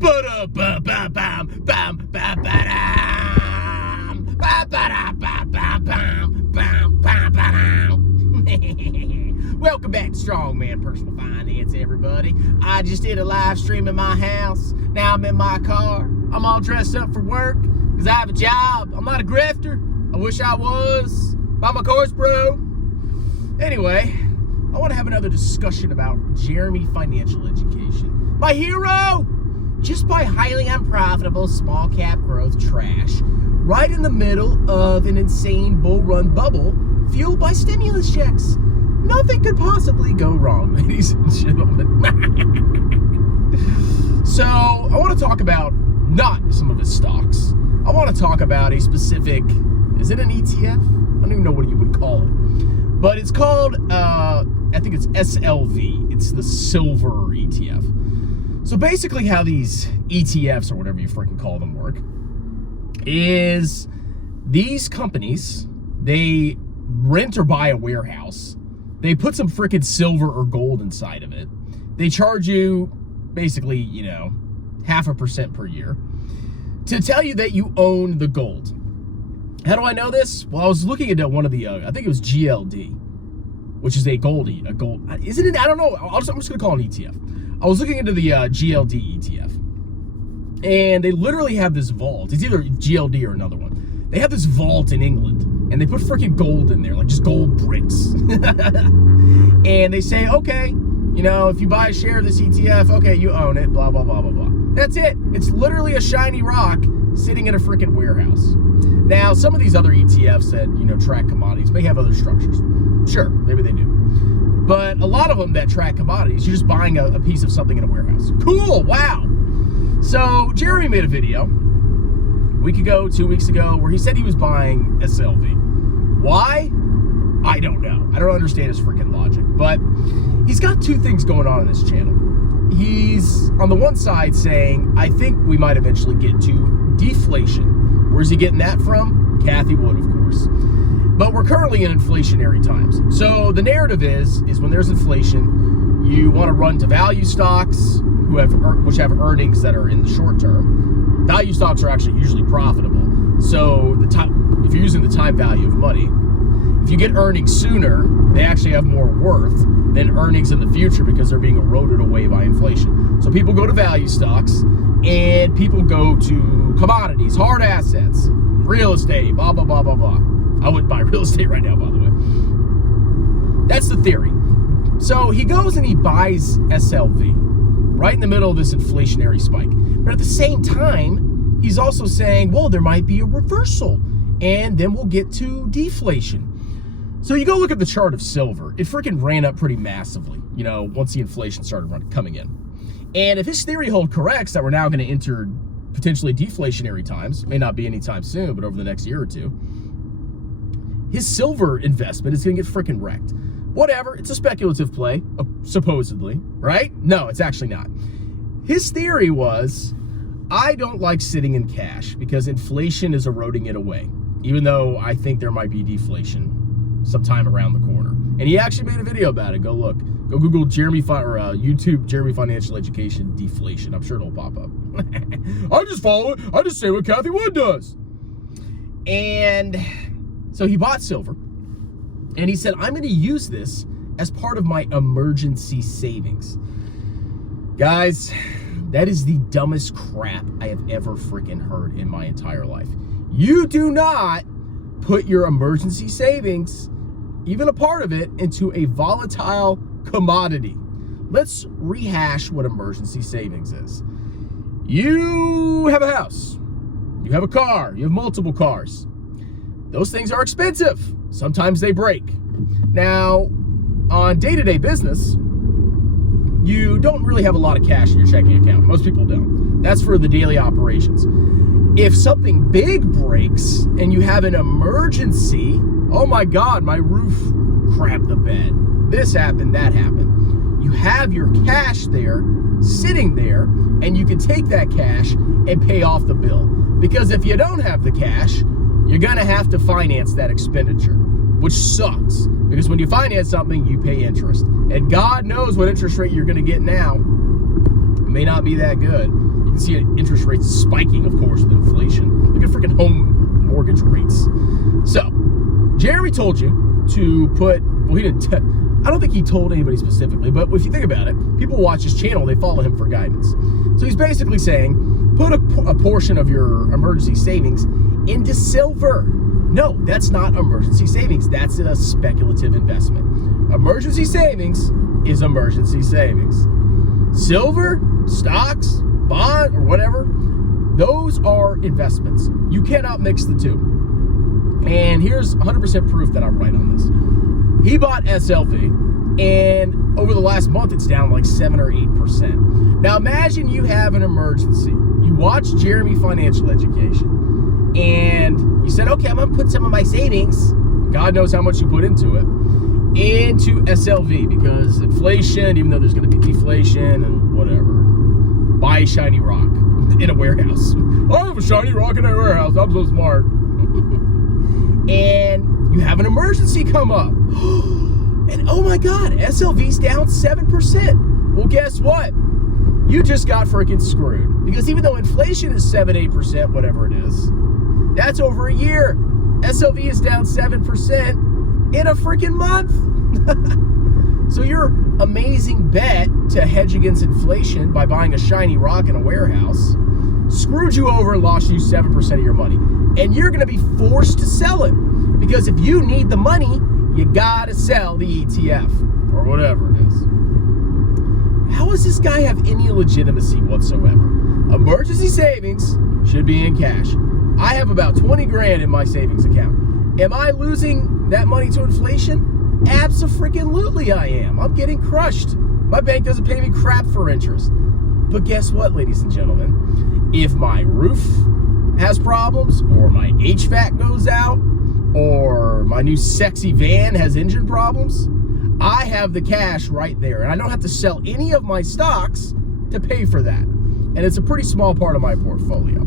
Welcome back to Strongman Personal Finance, everybody. I just did a live stream in my house. Now I'm in my car. I'm all dressed up for work because I have a job. I'm not a grifter. I wish I was. I'm a course bro. Anyway, I want to have another discussion about Jeremy Financial Education. My hero! Just by highly unprofitable small cap growth trash, right in the middle of an insane bull run bubble fueled by stimulus checks. Nothing could possibly go wrong, ladies and gentlemen. So, I want to talk about not some of his stocks. I want to talk about a specific, is it an ETF? I don't even know what you would call it. But it's called, I think it's SLV. It's the silver ETF. So basically how these ETFs, or whatever you freaking call them, work, is these companies, they rent or buy a warehouse. They put some freaking silver or gold inside of it. They charge you basically, 0.5% per year to tell you that you own the gold. How do I know this? Well, I was looking at one of the, I think it was GLD, which is a gold, isn't it? I don't know. I'm just going to call it an ETF. I was looking into the GLD ETF, and they literally have this vault. It's either GLD or another one. They have this vault in England, and they put freaking gold in there, like just gold bricks. And they say, okay, if you buy a share of this ETF, okay, you own it, blah, blah, blah, blah, blah. That's it. It's literally a shiny rock sitting in a freaking warehouse. Now, some of these other ETFs that, track commodities may have other structures. Sure, maybe they do. But a lot of them that track commodities, you're just buying a piece of something in a warehouse. Cool, wow. So Jeremy made a video a week ago, 2 weeks ago, where he said he was buying SLV. Why? I don't know. I don't understand his freaking logic. But he's got two things going on his channel. He's, on the one side, saying, I think we might eventually get to deflation. Where's he getting that from? Kathy Wood, of course. But we're currently in inflationary times. So the narrative is when there's inflation, you want to run to value stocks which have earnings that are in the short term. Value stocks are actually usually profitable. So if you're using the time value of money, if you get earnings sooner, they actually have more worth than earnings in the future because they're being eroded away by inflation. So people go to value stocks and people go to commodities, hard assets, real estate, blah, blah, blah, blah, blah. I wouldn't buy real estate right now, by the way. That's the theory. So he goes and he buys SLV right in the middle of this inflationary spike. But at the same time, he's also saying, well, there might be a reversal and then we'll get to deflation. So you go look at the chart of silver. It freaking ran up pretty massively, once the inflation started coming in. And if his theory holds correct, that we're now going to enter potentially deflationary times, may not be anytime soon, but over the next year or two, his silver investment is going to get freaking wrecked. Whatever, it's a speculative play, supposedly, right? No, it's actually not. His theory was, I don't like sitting in cash because inflation is eroding it away, even though I think there might be deflation sometime around the corner. And he actually made a video about it. Go look. Go Google YouTube Jeremy Financial Education deflation. I'm sure it'll pop up. I just follow it. I just say what Kathy Wood does. And so he bought silver, and he said, I'm going to use this as part of my emergency savings. Guys, that is the dumbest crap I have ever freaking heard in my entire life. You do not put your emergency savings, even a part of it, into a volatile commodity. Let's rehash what emergency savings is. You have a house. You have a car. You have multiple cars. Those things are expensive. Sometimes they break. Now, on day-to-day business, you don't really have a lot of cash in your checking account. Most people don't. That's for the daily operations. If something big breaks and you have an emergency, oh my God, my roof crapped the bed. This happened, that happened. You have your cash there, sitting there, and you can take that cash and pay off the bill. Because if you don't have the cash, you're gonna have to finance that expenditure, which sucks. Because when you finance something, you pay interest. And God knows what interest rate you're gonna get now. It may not be that good. You can see interest rates spiking, of course, with inflation. Look at freaking home mortgage rates. So, Jeremy told you to put, well, he didn't, I don't think he told anybody specifically, but if you think about it, people watch his channel, they follow him for guidance. So he's basically saying, put a portion of your emergency savings into silver. No, that's not emergency savings. That's a speculative investment. Emergency savings is emergency savings. Silver, stocks, bond, or whatever, those are investments. You cannot mix the two. And here's 100% proof that I'm right on this. He bought SLV, and over the last month, it's down like 7 or 8%. Now imagine you have an emergency. You watch Jeremy Financial Education, and you said, okay, I'm gonna put some of my savings, God knows how much you put into it, into SLV, because inflation, even though there's gonna be deflation and whatever, buy a shiny rock in a warehouse. I have a shiny rock in a warehouse, I'm so smart. And you have an emergency come up. And oh my God, SLV's down 7%. Well, guess what? You just got freaking screwed. Because even though inflation is 7, 8%, whatever it is, that's over a year. SLV is down 7% in a freaking month. So your amazing bet to hedge against inflation by buying a shiny rock in a warehouse screwed you over and lost you 7% of your money. And you're gonna be forced to sell it. Because if you need the money, you gotta sell the ETF or whatever it is. How does this guy have any legitimacy whatsoever? Emergency savings should be in cash. I have about 20 grand in my savings account. Am I losing that money to inflation? Abso-freaking-lutely I am. I'm getting crushed. My bank doesn't pay me crap for interest. But guess what, ladies and gentlemen? If my roof has problems, or my HVAC goes out, or my new sexy van has engine problems, I have the cash right there. And I don't have to sell any of my stocks to pay for that. And it's a pretty small part of my portfolio.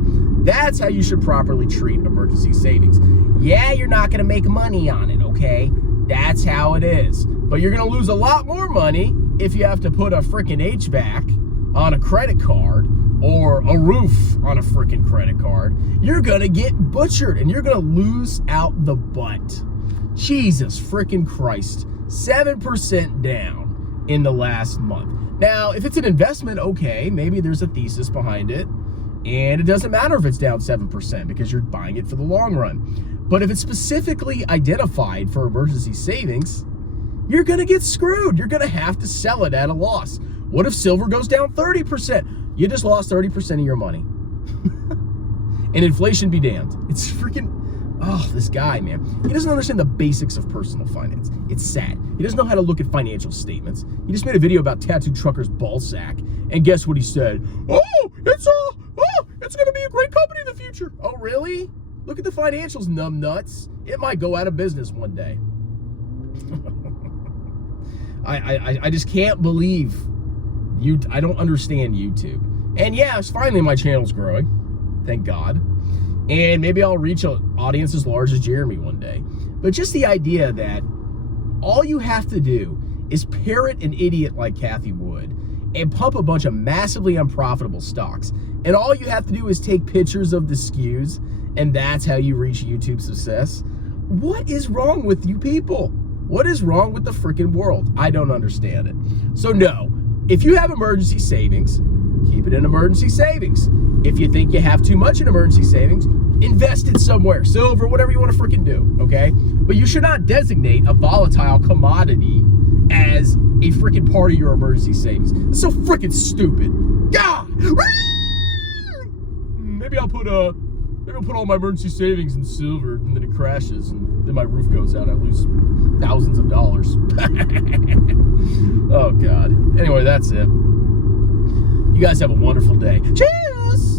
That's how you should properly treat emergency savings. Yeah, you're not gonna make money on it, okay? That's how it is. But you're gonna lose a lot more money if you have to put a freaking HVAC on a credit card or a roof on a freaking credit card. You're gonna get butchered and you're gonna lose out the butt. Jesus freaking Christ. 7% down in the last month. Now, if it's an investment, okay, maybe there's a thesis behind it, and it doesn't matter if it's down 7% because you're buying it for the long run. But if it's specifically identified for emergency savings, you're gonna get screwed. You're gonna have to sell it at a loss. What if silver goes down 30%? You just lost 30% of your money. And inflation be damned. It's freaking, oh, this guy, man. He doesn't understand the basics of personal finance. It's sad. He doesn't know how to look at financial statements. He just made a video about Tattooed Trucker's ball sack, and guess what he said? It's gonna be a great company in the future. Oh, really? Look at the financials, numbnuts. It might go out of business one day. I just can't believe I don't understand YouTube. And yeah, finally my channel's growing, thank God. And maybe I'll reach an audience as large as Jeremy one day. But just the idea that all you have to do is parrot an idiot like Kathy Wood and pump a bunch of massively unprofitable stocks. And all you have to do is take pictures of the skews, and that's how you reach YouTube success. What is wrong with you people? What is wrong with the freaking world? I don't understand it. So no, if you have emergency savings, keep it in emergency savings. If you think you have too much in emergency savings, invest it somewhere, silver, whatever you want to freaking do, okay? But you should not designate a volatile commodity as a freaking part of your emergency savings. It's so freaking stupid. God! Maybe I'll put all my emergency savings in silver, and then it crashes, and then my roof goes out. I lose thousands of dollars. Oh God. Anyway, that's it. You guys have a wonderful day. Cheers!